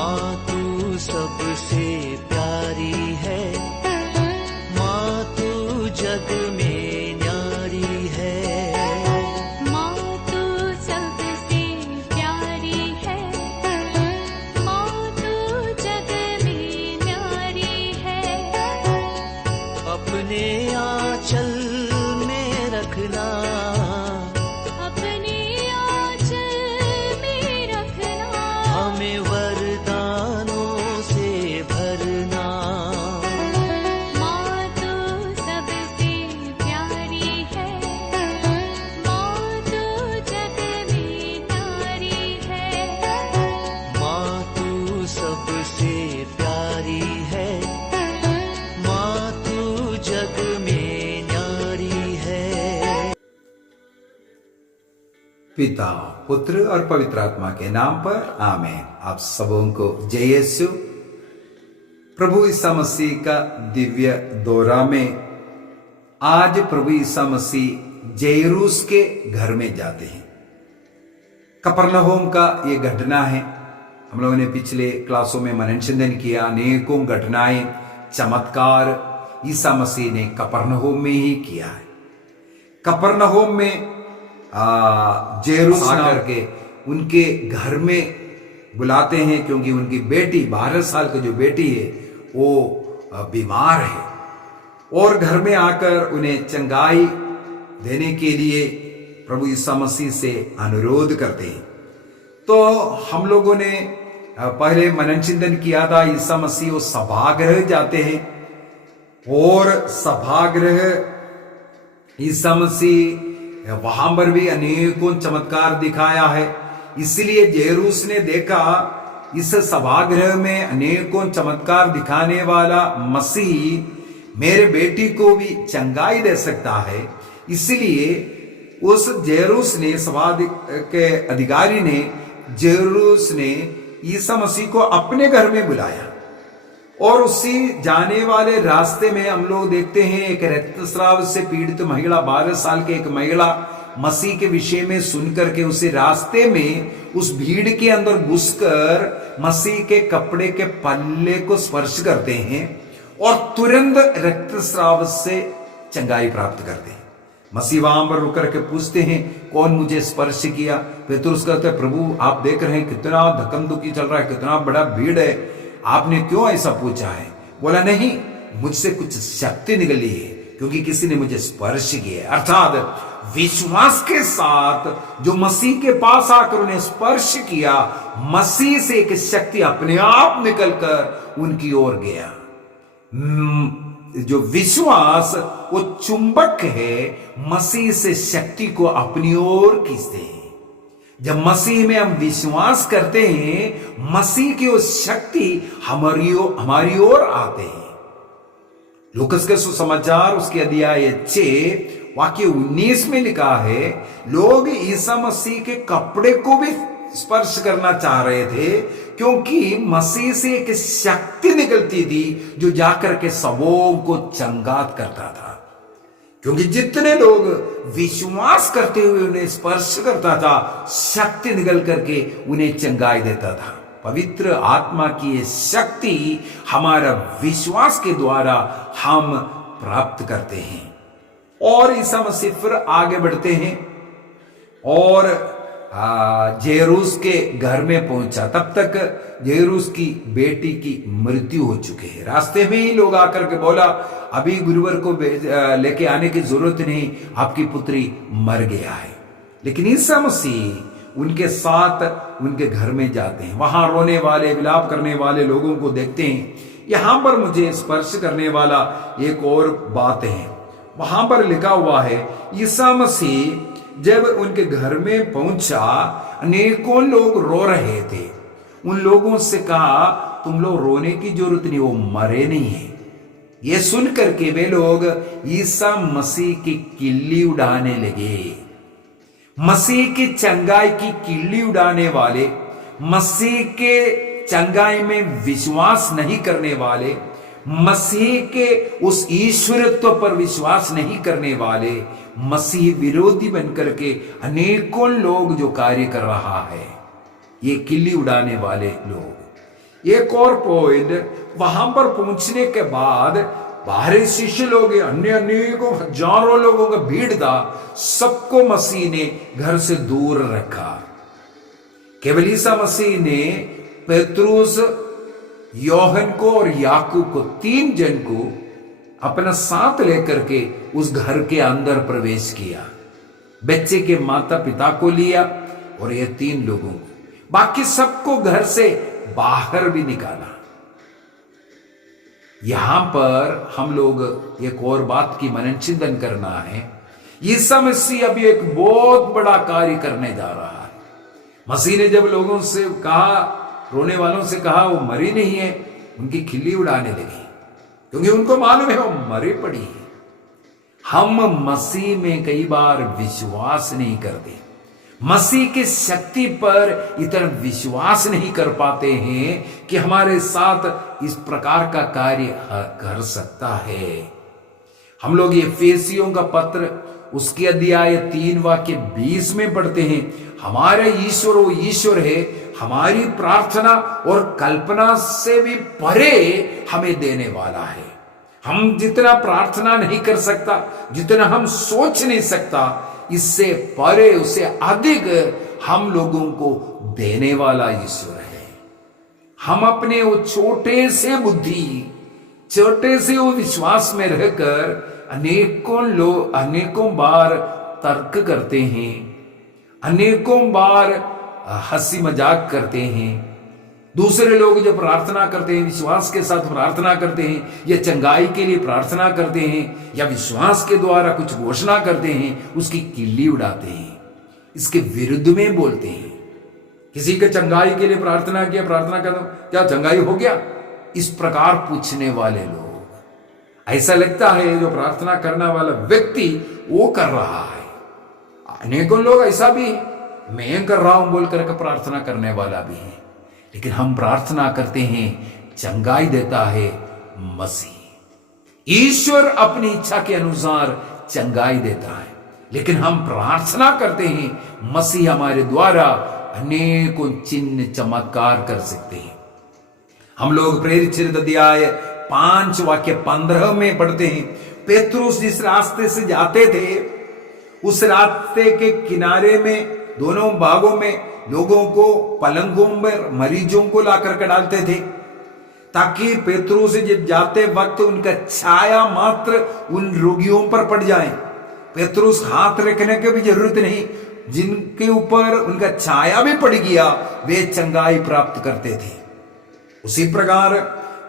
माँ तू सबसे प्यारी है, माँ तू जग में न्यारी है। माँ तू सबसे प्यारी है, माँ तू जग में न्यारी है। अपने आंचल में रखना, अपने आंचल में रखना। हमें वरदानों से भरना। माँ तू सबसे प्यारी है, माँ तू जग में न्यारी है। माँ तू सबसे प्यारी है, माँ तू जग में न्यारी है। पिता, पुत्र और पवित्र आत्मा के नाम पर आमीन। आप सबों को जय यीशु। प्रभु ईसा मसीह का दिव्य दौरा में आज प्रभु ईसा मसीह जैरूस के घर में जाते हैं। कफरनहूम का ये घटना है। हम लोगों ने पिछले क्लासों में मनन चिंतन किया। अनेकों घटनाएं, चमत्कार ईसा मसीह ने कफरनहूम में ही किया है। कफरनहूम में जैरूस आकर के उनके घर में बुलाते हैं, क्योंकि उनकी बेटी 12 साल की जो बेटी है वो बीमार है, और घर में आकर उन्हें चंगाई देने के लिए प्रभु ईसा मसीह से अनुरोध करते हैं। तो हम लोगों ने पहले मनन चिंतन किया था। ईसा मसीह वो सभागृह जाते हैं, और सभागृह ईसा मसीह वहां पर भी अनेकों चमत्कार दिखाया है। इसलिए जैरूस ने देखा इस सभागृह में अनेकों चमत्कार दिखाने वाला मसीह मेरे बेटी को भी चंगाई दे सकता है। इसलिए उस जैरूस ने, सभा के अधिकारी ने, जैरूस ने ईसा मसीह को अपने घर में बुलाया। और उसी जाने वाले रास्ते में हम लोग देखते हैं एक रक्तस्राव से पीड़ित महिला, 12 साल की एक महिला मसीह के विषय में सुनकर के उसे रास्ते में उस भीड़ के अंदर घुसकर मसीह के कपड़े के पल्ले को स्पर्श करते हैं और तुरंत रक्तस्राव से चंगाई प्राप्त करते हैं। मसीह वहां पर रुक करके पूछते हैं, कौन मुझे स्पर्श किया? पेतरुस कहते हैं, प्रभु आप देख रहे हैं कितना धक्कम धुक्की चल रहा है, कितना बड़ा भीड़ है, आपने क्यों ऐसा पूछा है? बोला नहीं, मुझसे कुछ शक्ति निकली है, क्योंकि किसी ने मुझे स्पर्श किया। अर्थात विश्वास के साथ जो मसीह के पास आकर उन्हें स्पर्श किया, मसीह से एक शक्ति अपने आप निकलकर उनकी ओर गया। जो विश्वास वो चुंबक है, मसीह से शक्ति को अपनी ओर खींचते हैं। जब मसीह में हम विश्वास करते हैं, मसीह की वो शक्ति हमारी ओर आते हैं। लूकस के सुसमाचार उसके अध्याय 6 वाक्य 19 में लिखा है, लोग ईसा मसीह के कपड़े को भी स्पर्श करना चाह रहे थे, क्योंकि मसीह से एक शक्ति निकलती थी जो जाकर के सबों को चंगात करता था। क्योंकि जितने लोग विश्वास करते हुए उन्हें स्पर्श करता था, शक्ति निकल करके उन्हें चंगाई देता था। पवित्र आत्मा की ये शक्ति हमारा विश्वास के द्वारा हम प्राप्त करते हैं। और ईसा मसीह फिर आगे बढ़ते हैं और जैरूस के घर में पहुंचा। तब तक जैरूस की बेटी की मृत्यु हो चुकी है। रास्ते में ही लोग आकर के बोला, अभी गुरुवार को लेके आने की जरूरत नहीं, आपकी पुत्री मर गया है। लेकिन ईसा मसीह उनके साथ उनके घर में जाते हैं। वहां रोने वाले, विलाप करने वाले लोगों को देखते हैं। यहां पर मुझे स्पर्श करने वाला एक और बात है। वहां पर लिखा हुआ है, ईसा मसीह जब उनके घर में पहुंचा, अनेकों लोग रो रहे थे। उन लोगों से कहा, तुम लोग रोने की जरूरत नहीं, वो मरे नहीं है। ये सुन करके वे लोग ईसा मसीह की किल्ली उड़ाने लगे। मसीह की चंगाई की किल्ली उड़ाने वाले, मसीह के चंगाई में विश्वास नहीं करने वाले, मसीह के उस ईश्वरत्व पर विश्वास नहीं करने वाले, मसीह विरोधी बनकर के अनेकों लोग जो कार्य कर रहा है, ये किल्ली उड़ाने वाले लोग, एक और पॉइंट, वहां पर पहुंचने के बाद बाहरी शिष्य लोग, अन्य अनेकों हजारों लोगों का भीड़ था, सबको मसीह ने घर से दूर रखा। केवल ईसा मसीह ने पेत्रुस, योहन को और याकूब को, 3 जन को अपना साथ लेकर के उस घर के अंदर प्रवेश किया। बच्चे के माता पिता को लिया और ये 3 लोगों को, बाकी सबको घर से बाहर भी निकाला। यहां पर हम लोग एक और बात की मनन चिंतन करना है। ईसा मसीह अभी एक बहुत बड़ा कार्य करने जा रहा है। मसीह ने जब लोगों से कहा, रोने वालों से कहा वो मरी नहीं है, उनकी खिल्ली उड़ाने लगी, क्योंकि उनको मालूम है वो मरी पड़ी है। हम मसीह में कई बार विश्वास नहीं करते, मसीह की शक्ति पर इतना विश्वास नहीं कर पाते हैं कि हमारे साथ इस प्रकार का कार्य कर सकता है। हम लोग एफेसियों का पत्र उसके अध्याय 3 वाक्य 20 में पढ़ते हैं, हमारा ईश्वर वो ईश्वर है, हमारी प्रार्थना और कल्पना से भी परे हमें देने वाला है। हम जितना प्रार्थना नहीं कर सकता, जितना हम सोच नहीं सकता, इससे परे, उससे अधिक हम लोगों को देने वाला ईश्वर है। हम अपने वो छोटे से बुद्धि, छोटे से वो विश्वास में रहकर अनेकों बार तर्क करते हैं, अनेकों बार हंसी मजाक करते हैं। दूसरे लोग जब प्रार्थना करते हैं, विश्वास के साथ प्रार्थना करते हैं, या चंगाई के लिए प्रार्थना करते हैं, या विश्वास के द्वारा कुछ घोषणा करते हैं, उसकी किल्ली उड़ाते हैं, इसके विरुद्ध में बोलते हैं। किसी के चंगाई के लिए प्रार्थना किया, प्रार्थना कर दो, क्या चंगाई हो गया? इस प्रकार पूछने वाले लोग, ऐसा लगता है जो प्रार्थना करने वाला व्यक्ति वो कर रहा है। अनेकों लोग ऐसा भी है, मैं कर रहा हूं बोलकर के प्रार्थना करने वाला भी है, लेकिन हम प्रार्थना करते हैं, चंगाई देता है मसीह। ईश्वर अपनी इच्छा के अनुसार चंगाई देता है, लेकिन हम प्रार्थना करते हैं, मसीह हमारे द्वारा अनेकों चिन्ह चमत्कार कर सकते हैं। हम लोग प्रेरित चरित्र अध्याय 5 वाक्य 15 में पढ़ते हैं, पेत्रुस जिस रास्ते से जाते थे, उस रास्ते के किनारे में दोनों भागों में लोगों को, पलंगों में मरीजों को ला करके डालते थे, ताकि पेत्रुस जब जाते वक्त उनका छाया मात्र उन रोगियों पर पड़ जाए। पेत्रुस हाथ रखने की भी जरूरत नहीं, जिनके ऊपर उनका छाया भी पड़ गया वे चंगाई प्राप्त करते थे। उसी प्रकार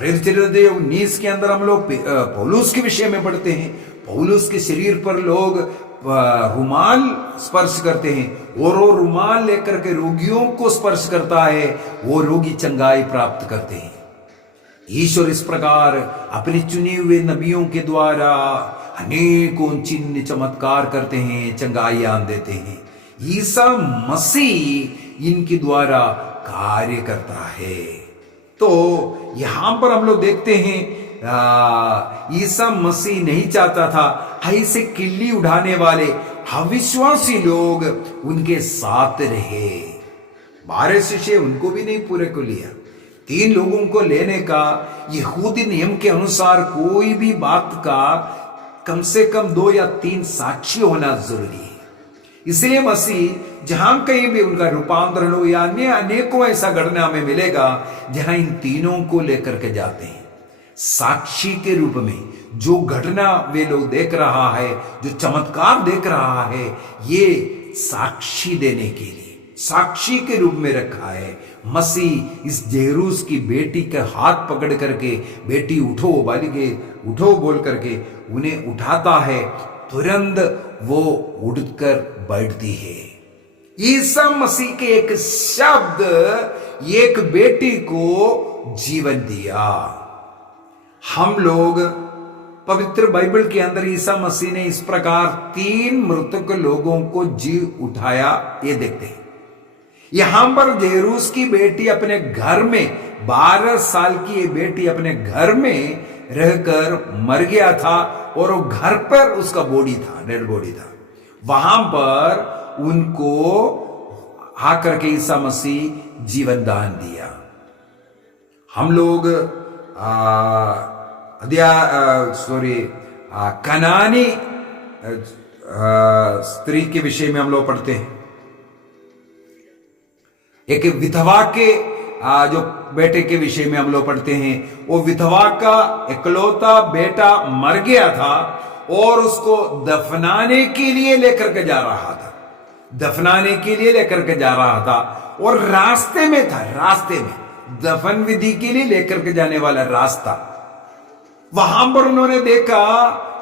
19 के अंदर हम लोग पौलुस के विषय में पढ़ते हैं। पौलुस के शरीर पर लोग रुमाल स्पर्श करते हैं, और वो रुमाल लेकर के रोगियों को स्पर्श करता है, वो रोगी चंगाई प्राप्त करते हैं। ईश्वर इस प्रकार अपने चुने हुए नबियों के द्वारा अनेकों चिन्ह चमत्कार करते हैं, चंगाइयां देते हैं। ईसा मसीह इनके द्वारा कार्य करता है। तो यहां पर हम लोग देखते हैं, ईसा मसीह नहीं चाहता था ऐसे किल्ली उठाने वाले अविश्वासी लोग उनके साथ रहे। 12 शिष्य उनको भी नहीं पूरे को लिया। 3 लोगों को लेने का यहूदी नियम के अनुसार कोई भी बात का कम से कम 2 या 3 साक्षी होना जरूरी है। इसलिए मसीह जहां कहीं भी उनका रूपांतरण हो या अन्य अनेकों ऐसा घटना हमें मिलेगा जहां इन तीनों को लेकर के जाते हैं, साक्षी के रूप में जो घटना वे लोग देख रहा है, जो चमत्कार देख रहा है, ये साक्षी देने के लिए साक्षी के रूप में रखा है। मसीह इस जेरूस की बेटी का हाथ पकड़ करके, बेटी उठो, बालिके उठो बोल करके उन्हें उठाता है, तुरंत वो उठकर बैठती है। ईसा मसीह के एक शब्द एक बेटी को जीवन दिया। हम लोग पवित्र बाइबल के अंदर ईसा मसीह ने इस प्रकार 3 मृतक लोगों को जी उठाया, ये देखते हैं। यहां पर जेरूस की बेटी अपने घर में, 12 साल की ये बेटी अपने घर में रहकर मर गया था, और वो घर पर उसका बॉडी था, डेड बॉडी था। वहां पर उनको आकर के ईसा मसीह जीवन दान दिया। हम लोग कनानी स्त्री के विषय में हम लोग पढ़ते हैं। एक विधवा के जो बेटे के विषय में हम लोग पढ़ते हैं। वो विधवा का इकलौता बेटा मर गया था और उसको दफनाने के लिए लेकर के जा रहा था, दफनाने के लिए लेकर के जा रहा था और रास्ते में था, रास्ते में दफन विधि के लिए लेकर के जाने वाला रास्ता, वहां पर उन्होंने देखा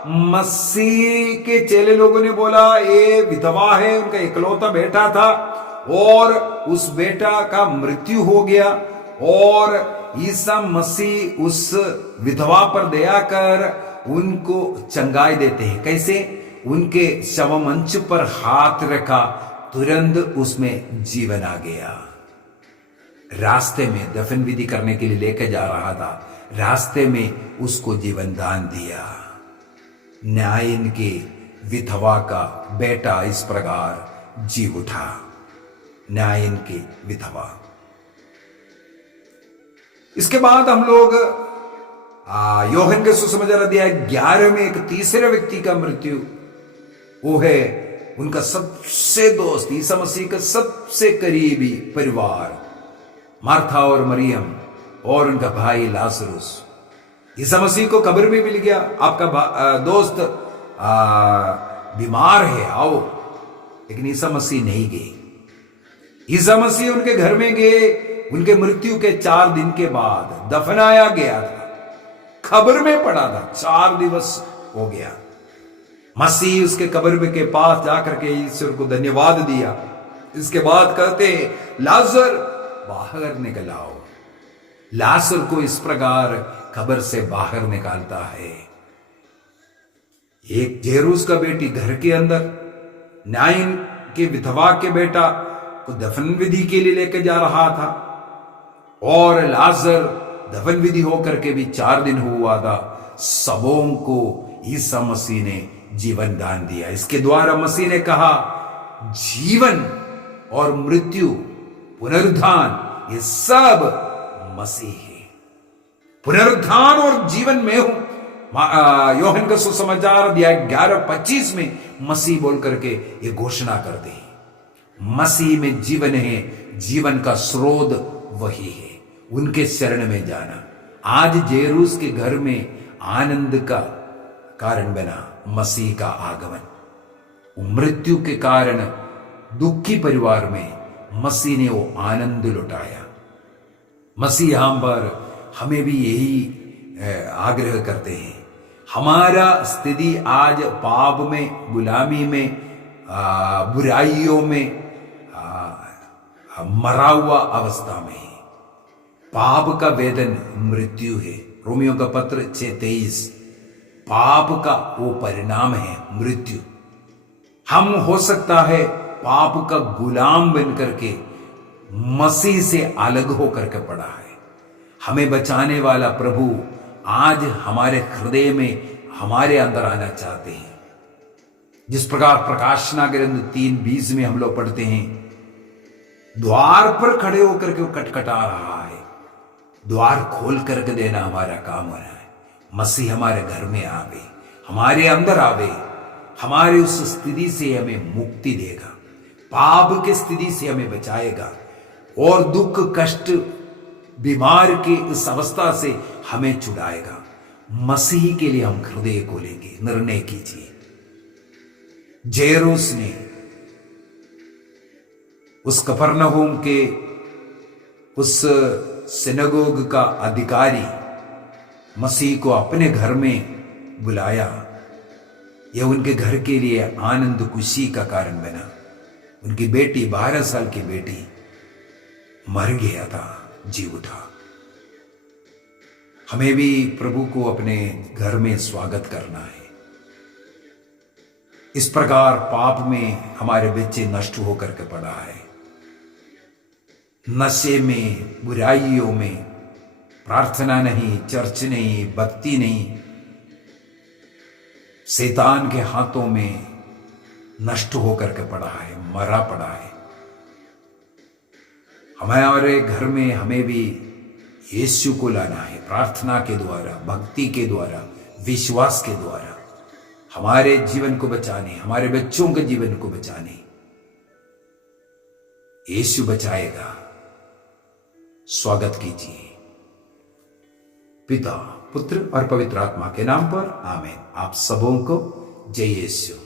मसीह के चेले लोगों ने बोला ये विधवा है, उनका इकलौता बेटा था और उस बेटा का मृत्यु हो गया और ईसा मसीह उस विधवा पर दया कर उनको चंगाई देते हैं। कैसे? उनके शव मंच पर हाथ रखा, तुरंत उसमें जीवन आ गया। रास्ते में दफन विधि करने के लिए लेकर जा रहा था, रास्ते में उसको जीवन दान दिया। न्यायन के विधवा का बेटा इस प्रकार जी उठा, न्यायन की विधवा। इसके बाद हम लोग यूहन्ना के सुसमाचार अध्याय 11 में एक तीसरे व्यक्ति का मृत्यु, वो है उनका सबसे दोस्त, ईसा मसीह का सबसे करीबी परिवार, मार्था और मरियम और उनका भाई लाजरुस। ईसा मसीह को कब्र में मिल गया, आपका दोस्त बीमार है, आओ, लेकिन ईसा मसीह नहीं गए। ईसा मसीह उनके घर में गए, उनके मृत्यु के 4 दिन के बाद दफनाया गया था, कब्र में पड़ा था, 4 दिवस हो गया। मसीह उसके कब्र के पास जाकर के ईश्वर को धन्यवाद दिया। इसके बाद कहते लाजर बाहर निकल आओ। लाजर को इस प्रकार कब्र से बाहर निकालता है। एक जेरूस का बेटी घर के अंदर, नाइन के विधवा के बेटा को दफन विधि के लिए लेकर जा रहा था और लाजर दफन विधि होकर के भी 4 दिन हुआ था। सबों को ईसा मसीह ने जीवन दान दिया। इसके द्वारा मसीह ने कहा जीवन और मृत्यु, पुनरुत्थान, ये सब मसीह है। पुनरुत्थान और जीवन में हूं। यूहन्ना का सुसमाचार अध्याय 11:25 में मसीह बोल करके ये घोषणा कर दी, मसीह में जीवन है, जीवन का स्रोत वही है, उनके शरण में जाना। आज जेरूस के घर में आनंद का कारण बना मसीह का आगमन। मृत्यु के कारण दुखी परिवार में मसीह ने वो आनंद लुटाया। मसीह यहां पर हमें भी यही आग्रह करते हैं। हमारा स्थिति आज पाप में, गुलामी में, बुराइयों में, मरा हुआ अवस्था में है। पाप का वेदन मृत्यु है। रोमियो का पत्र 6:23, पाप का वो परिणाम है मृत्यु। हम हो सकता है पाप का गुलाम बन करके मसीह से अलग होकर के पड़ा है। हमें बचाने वाला प्रभु आज हमारे हृदय में, हमारे अंदर आना चाहते हैं। जिस प्रकार प्रकाशना ग्रंथ 3:20 में हम लोग पढ़ते हैं, द्वार पर खड़े होकर के वो खटखटा रहा है, द्वार खोल करके देना हमारा काम हो रहा है। मसीह हमारे घर में आवे, हमारे अंदर आवे, हमारे उस स्थिति से हमें मुक्ति देगा, पाप की स्थिति से हमें बचाएगा और दुख, कष्ट, बीमार की इस अवस्था से हमें छुड़ाएगा। मसीह के लिए हम हृदय खोलेंगे। निर्णय कीजिए। जेरूस ने उस कफरनहूम के उस सिनगोग का अधिकारी मसीह को अपने घर में बुलाया। यह उनके घर के लिए आनंद खुशी का कारण बना। उनकी बेटी, 12 साल की बेटी मर गया था, जी उठा। हमें भी प्रभु को अपने घर में स्वागत करना है। इस प्रकार पाप में हमारे बच्चे नष्ट होकर के पड़ा है। नशे में, बुराइयों में, प्रार्थना नहीं, चर्च नहीं, भक्ति नहीं, शैतान के हाथों में नष्ट होकर के पड़ा है, मरा पड़ा है। हमारे घर में हमें भी यीशु को लाना है, प्रार्थना के द्वारा, भक्ति के द्वारा, विश्वास के द्वारा हमारे जीवन को बचाने, हमारे बच्चों के जीवन को बचाने यीशु बचाएगा। स्वागत कीजिए। पिता, पुत्र और पवित्र आत्मा के नाम पर आमीन। आप सबों को जय यीशु।